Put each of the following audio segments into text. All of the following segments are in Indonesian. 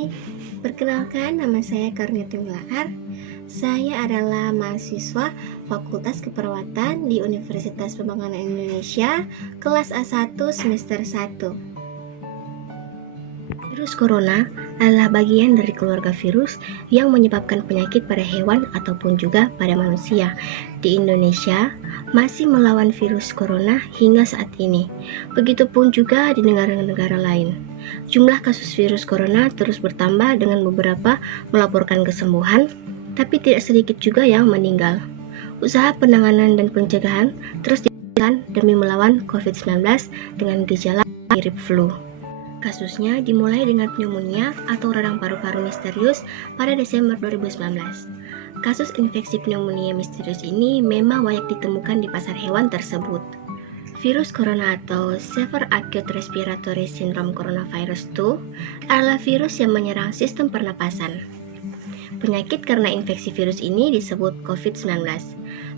Hai, perkenalkan nama saya Karniti Wilahar. Saya adalah mahasiswa Fakultas Keperawatan di Universitas Pembangunan Indonesia, kelas A1 semester 1. Virus corona adalah bagian dari keluarga virus yang menyebabkan penyakit pada hewan ataupun juga pada manusia. Di Indonesia masih melawan virus corona hingga saat ini. Begitupun juga di negara-negara lain. Jumlah kasus virus corona terus bertambah dengan beberapa melaporkan kesembuhan, tapi tidak sedikit juga yang meninggal. Usaha penanganan dan pencegahan terus dilakukan demi melawan COVID-19 dengan gejala mirip flu. Kasusnya dimulai dengan pneumonia atau radang paru-paru misterius pada Desember 2019. Kasus infeksi pneumonia misterius ini memang banyak ditemukan di pasar hewan tersebut. Virus corona atau Severe Acute Respiratory Syndrome Coronavirus 2 adalah virus yang menyerang sistem pernapasan. Penyakit karena infeksi virus ini disebut COVID-19.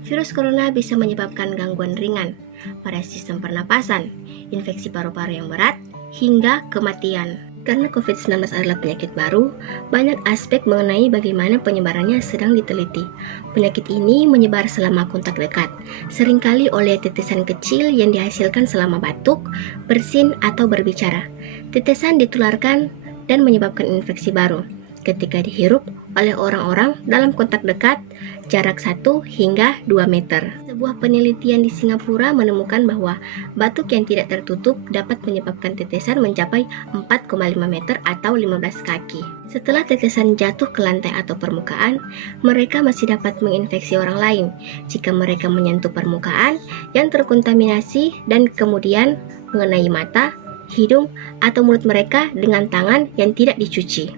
Virus corona bisa menyebabkan gangguan ringan pada sistem pernapasan, infeksi paru-paru yang berat, hingga kematian. Karena COVID-19 adalah penyakit baru, banyak aspek mengenai bagaimana penyebarannya sedang diteliti. Penyakit ini menyebar selama kontak dekat, seringkali oleh tetesan kecil yang dihasilkan selama batuk, bersin, atau berbicara. Tetesan ditularkan dan menyebabkan infeksi baru ketika dihirup oleh orang-orang dalam kontak dekat jarak 1 hingga 2 meter. Sebuah penelitian di Singapura menemukan bahwa batuk yang tidak tertutup dapat menyebabkan tetesan mencapai 4,5 meter atau 15 kaki. Setelah tetesan jatuh ke lantai atau permukaan, mereka masih dapat menginfeksi orang lain jika mereka menyentuh permukaan yang terkontaminasi dan kemudian mengenai mata, hidung, atau mulut mereka dengan tangan yang tidak dicuci.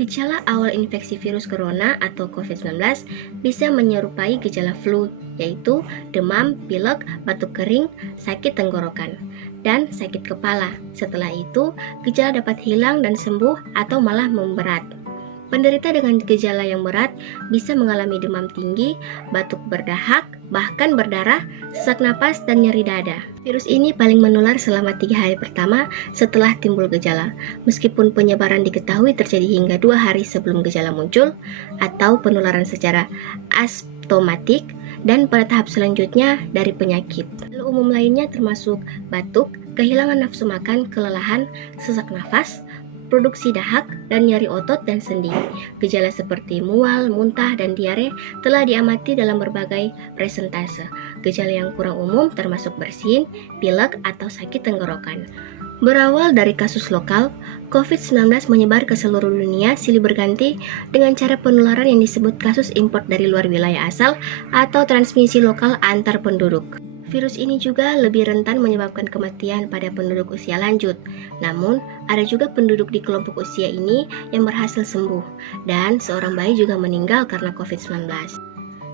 Gejala awal infeksi virus corona atau COVID-19 bisa menyerupai gejala flu, yaitu demam, pilek, batuk kering, sakit tenggorokan, dan sakit kepala. Setelah itu, gejala dapat hilang dan sembuh atau malah memberat. Penderita dengan gejala yang berat bisa mengalami demam tinggi, batuk berdahak, bahkan berdarah, sesak napas, dan nyeri dada. Virus ini paling menular selama 3 hari pertama setelah timbul gejala, meskipun penyebaran diketahui terjadi hingga 2 hari sebelum gejala muncul, atau penularan secara asymptomatik, dan pada tahap selanjutnya dari penyakit. Gejala umum lainnya termasuk batuk, kehilangan nafsu makan, kelelahan, sesak nafas, produksi dahak, dan nyeri otot dan sendi. Gejala seperti mual, muntah, dan diare telah diamati dalam berbagai presentase. Gejala yang kurang umum termasuk bersin, pilek, atau sakit tenggorokan. Berawal dari kasus lokal, COVID-19 menyebar ke seluruh dunia silih berganti dengan cara penularan yang disebut kasus import dari luar wilayah asal atau transmisi lokal antar penduduk. Virus ini juga lebih rentan menyebabkan kematian pada penduduk usia lanjut. Namun, ada juga penduduk di kelompok usia ini yang berhasil sembuh, dan seorang bayi juga meninggal karena COVID-19.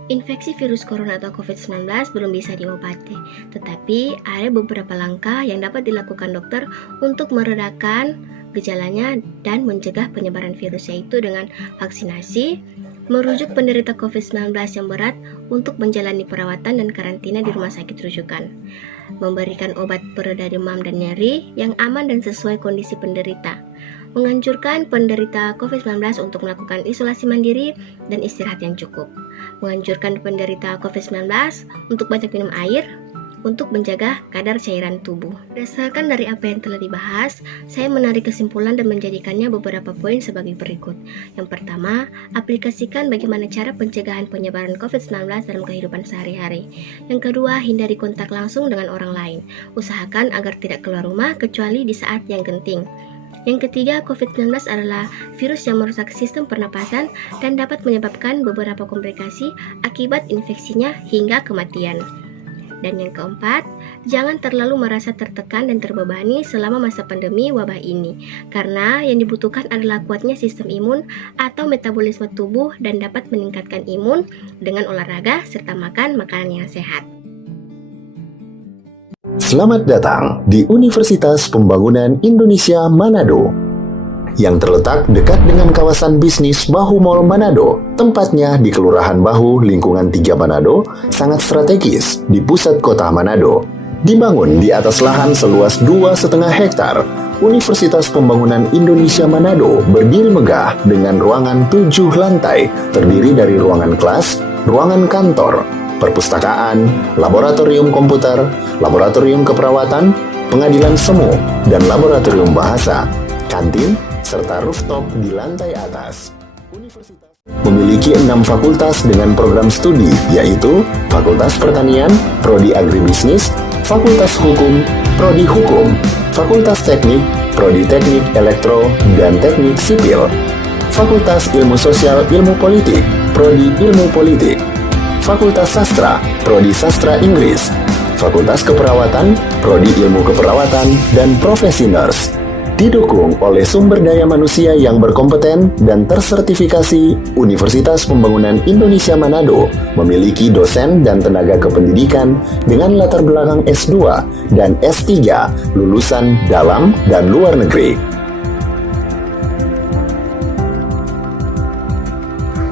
Infeksi virus corona atau COVID-19 belum bisa diobati, tetapi ada beberapa langkah yang dapat dilakukan dokter untuk meredakan gejalanya dan mencegah penyebaran virus, yaitu dengan vaksinasi, merujuk penderita COVID-19 yang berat untuk menjalani perawatan dan karantina di rumah sakit rujukan, memberikan obat pereda demam dan nyeri yang aman dan sesuai kondisi penderita, menganjurkan penderita COVID-19 untuk melakukan isolasi mandiri dan istirahat yang cukup, menganjurkan penderita COVID-19 untuk banyak minum air, untuk menjaga kadar cairan tubuh. Berdasarkan dari apa yang telah dibahas, saya menarik kesimpulan dan menjadikannya beberapa poin sebagai berikut. Yang pertama, aplikasikan bagaimana cara pencegahan penyebaran COVID-19 dalam kehidupan sehari-hari. Yang kedua, hindari kontak langsung dengan orang lain. Usahakan agar tidak keluar rumah kecuali di saat yang genting. Yang ketiga, COVID-19 adalah virus yang merusak sistem pernapasan dan dapat menyebabkan beberapa komplikasi akibat infeksinya hingga kematian. Dan yang keempat, jangan terlalu merasa tertekan dan terbebani selama masa pandemi wabah ini, karena yang dibutuhkan adalah kuatnya sistem imun atau metabolisme tubuh dan dapat meningkatkan imun dengan olahraga serta makan makanan yang sehat. Selamat datang di Universitas Pembangunan Indonesia Manado, yang terletak dekat dengan kawasan bisnis Bahu Mall Manado. Tempatnya di Kelurahan Bahu, lingkungan 3 Manado, sangat strategis di pusat kota Manado. Dibangun di atas lahan seluas 2,5 hektar, Universitas Pembangunan Indonesia Manado berdiri megah dengan ruangan 7 lantai, terdiri dari ruangan kelas, ruangan kantor, perpustakaan, laboratorium komputer, laboratorium keperawatan, pengadilan semu, dan laboratorium bahasa, kantin, serta rooftop di lantai atas. Universitas memiliki 6 fakultas dengan program studi, yaitu Fakultas Pertanian, Prodi Agribisnis, Fakultas Hukum, Prodi Hukum, Fakultas Teknik, Prodi Teknik Elektro dan Teknik Sipil, Fakultas Ilmu Sosial Ilmu Politik, Prodi Ilmu Politik, Fakultas Sastra, Prodi Sastra Inggris, Fakultas Keperawatan, Prodi Ilmu Keperawatan, dan Profesi Nurse. Didukung oleh sumber daya manusia yang berkompeten dan tersertifikasi, Universitas Pembangunan Indonesia Manado memiliki dosen dan tenaga kependidikan dengan latar belakang S2 dan S3 lulusan dalam dan luar negeri.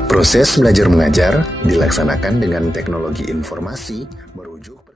Proses belajar mengajar dilaksanakan dengan teknologi informasi merujuk